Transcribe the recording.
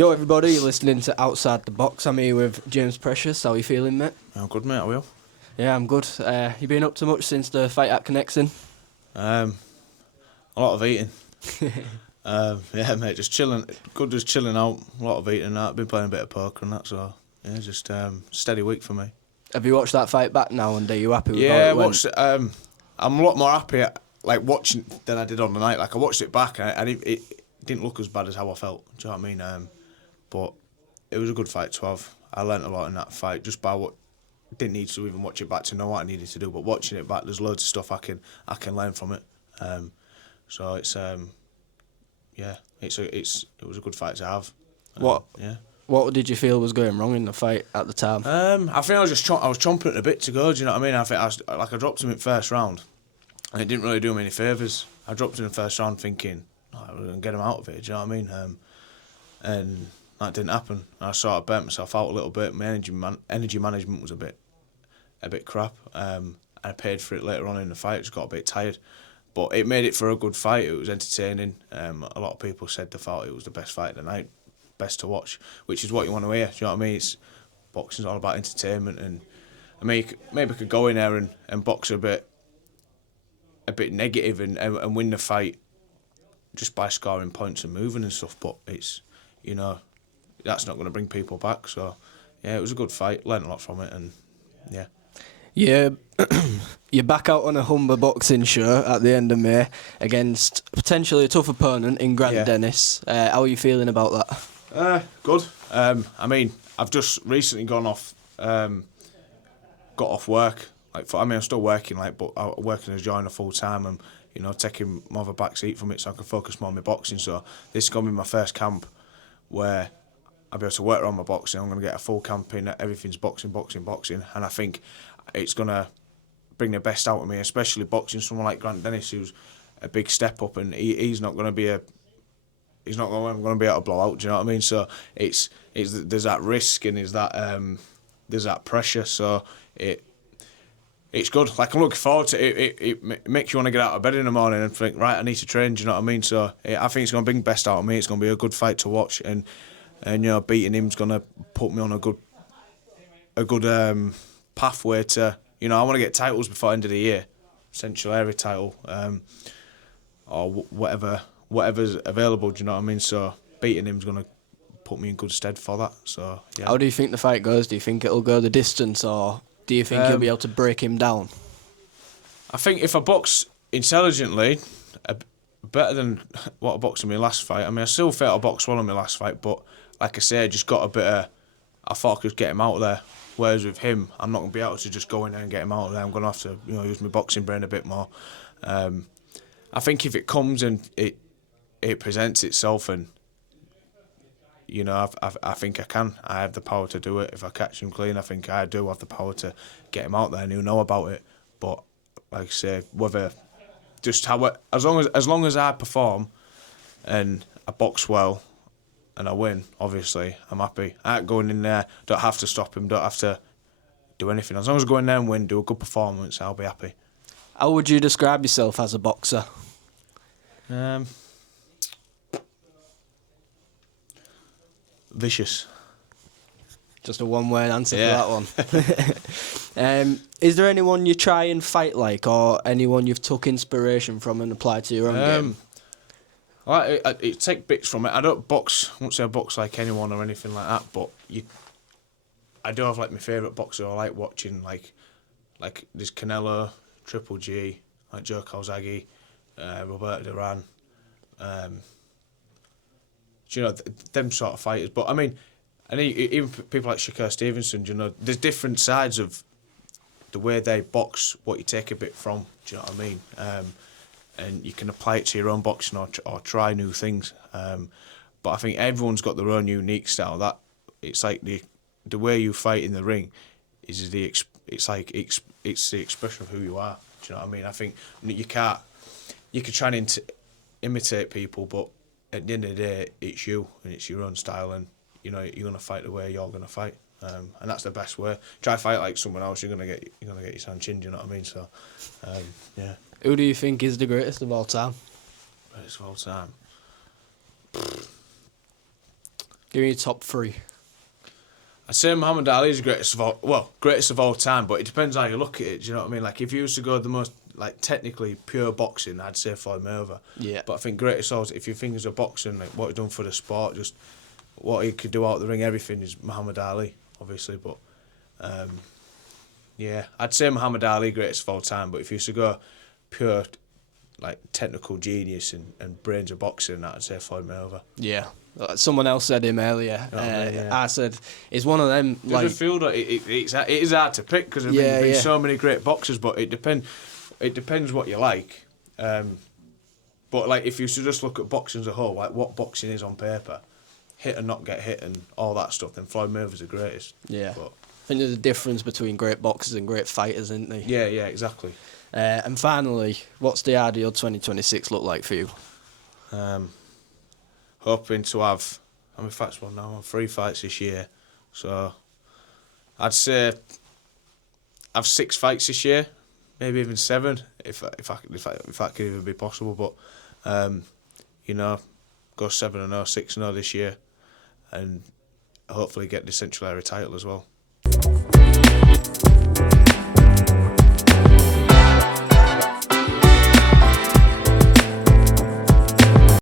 Yo, everybody, you're listening to Outside the Box. I'm here with James Precious. How are you feeling, mate? I'm good, mate. I will. Yeah, I'm good. You been up to much since the fight at Connexon? A lot of eating. Yeah, mate. Just chilling. Good, just chilling out. A lot of eating and that. Been playing a bit of poker and that. So yeah, just steady week for me. Have you watched that fight back now, and are you happy with how Yeah, I it went? watched. I'm a lot more happy like watching than I did on the night. Like I watched it back and it didn't look as bad as how I felt. Do you know what I mean? But it was a good fight to have. I learnt a lot in that fight just by what. Didn't need to even watch it back to know what I needed to do, but watching it back, there's loads of stuff I can learn from it. So it's yeah, it was a good fight to have. What did you feel was going wrong in the fight at the time? I think I was chomping at a bit to go. Do you know what I mean? I think I dropped him in first round, and it didn't really do me any favours. I dropped him in first round thinking, oh, we're gonna get him out of it. Do you know what I mean? And that didn't happen. I sort of burnt myself out a little bit. My energy management was a bit crap. I paid for it later on in the fight. Just got a bit tired, but it made it for a good fight. It was entertaining. A lot of people said they thought it was the best fight of the night, best to watch, which is what you want to hear. Do you know what I mean? Boxing's all about entertainment, and I mean, maybe I could go in there and box a bit negative and win the fight just by scoring points and moving and stuff. But it's that's not going to bring people back. So yeah, it was a good fight. Learned a lot from it, and yeah. Yeah, you're back out on a Humber boxing show at the end of May against potentially a tough opponent in Grant Dennis. How are you feeling about that? Good. I mean, I've just recently got off work. I'm still working, but I'm working as a joiner full time, and taking more of a back seat from it, so I can focus more on my boxing. So this is going to be my first camp where I'll be able to work around my boxing. I'm going to get a full camp in. Everything's boxing, and I think it's going to bring the best out of me, especially boxing someone like Grant Dennis, who's a big step up, and he's not going to be able to blow out. Do you know what I mean? So there's that risk and there's that pressure. So it's good. Like I'm looking forward to it. It makes you want to get out of bed in the morning and think, right, I need to train. Do you know what I mean? So I think it's going to bring the best out of me. It's going to be a good fight to watch, and beating him's going to put me on a good pathway to. I want to get titles before the end of the year, Central Area title, or whatever's available. Do you know what I mean? So beating him's going to put me in good stead for that. So yeah. How do you think the fight goes? Do you think it'll go the distance, or do you think you'll be able to break him down? I think if I box intelligently, better than what I boxed in my last fight. I mean, I still felt I boxed well in my last fight, but like I say, I just got a bit of. I thought I could get him out there. Whereas with him, I'm not going to be able to just go in there and get him out of there. I'm going to have to, use my boxing brain a bit more. I think if it comes and it presents itself, and I think I can. I have the power to do it. If I catch him clean, I think I do have the power to get him out there, and he'll know about it. But like I say, whether just as long as I perform and I box well. And I win, obviously, I'm happy. I ain't going in there, don't have to stop him, don't have to do anything. As long as I go in there and win, do a good performance, I'll be happy. How would you describe yourself as a boxer? Vicious. Just a one-word answer for that one. Is there anyone you try and fight like, or anyone you've took inspiration from and applied to your own game? I take bits from it. I won't say I box like anyone or anything like that, but I do have my favourite boxer I like watching, like there's Canelo, Triple G, like Joe Calzaghe, Roberto Duran, them sort of fighters. But I mean, and even people like Shakur Stevenson, there's different sides of the way they box, what you take a bit from, do you know what I mean? And you can apply it to your own boxing or try new things. But I think everyone's got their own unique style. That it's like the way you fight in the ring is the expression of who you are. Do you know what I mean? I think you can try and imitate people, but at the end of the day, it's you and it's your own style, and you're gonna fight the way you're gonna fight. And that's the best way. Try to fight like someone else, you're gonna get your hand chinned. Do you know what I mean? So, yeah. Who do you think is the greatest of all time? Greatest of all time. Give me your top 3. I'd say Muhammad Ali is the greatest of all time, but it depends how you look at it. Do you know what I mean? Like, if you was to go the most, like, technically pure boxing, I'd say Floyd Mayweather. Yeah. But I think greatest of all, if you think as a boxing, like, what he's done for the sport, just what he could do out the ring, everything is Muhammad Ali, obviously. But, yeah, I'd say Muhammad Ali, greatest of all time. But if you was to go pure, like, technical genius and brains of boxing, I'd say Floyd Mayweather. Yeah. Someone else said him earlier. I said it's one of them. Like, I feel that it is hard to pick because there's been so many great boxers, but it depends what you like. But like, if you should just look at boxing as a whole, like what boxing is on paper, hit and not get hit and all that stuff, then Floyd Mayweather's the greatest. Yeah. But I think there's a difference between great boxers and great fighters, isn't there? Yeah, exactly. And finally, what's the ideal 2026 look like for you? Hoping to have, how many fights now? I'm 3 fights this year, so I'd say have 6 fights this year, maybe even 7, if that could even be possible. But go 7-0, 6-0 this year, and hopefully get the Central Area title as well.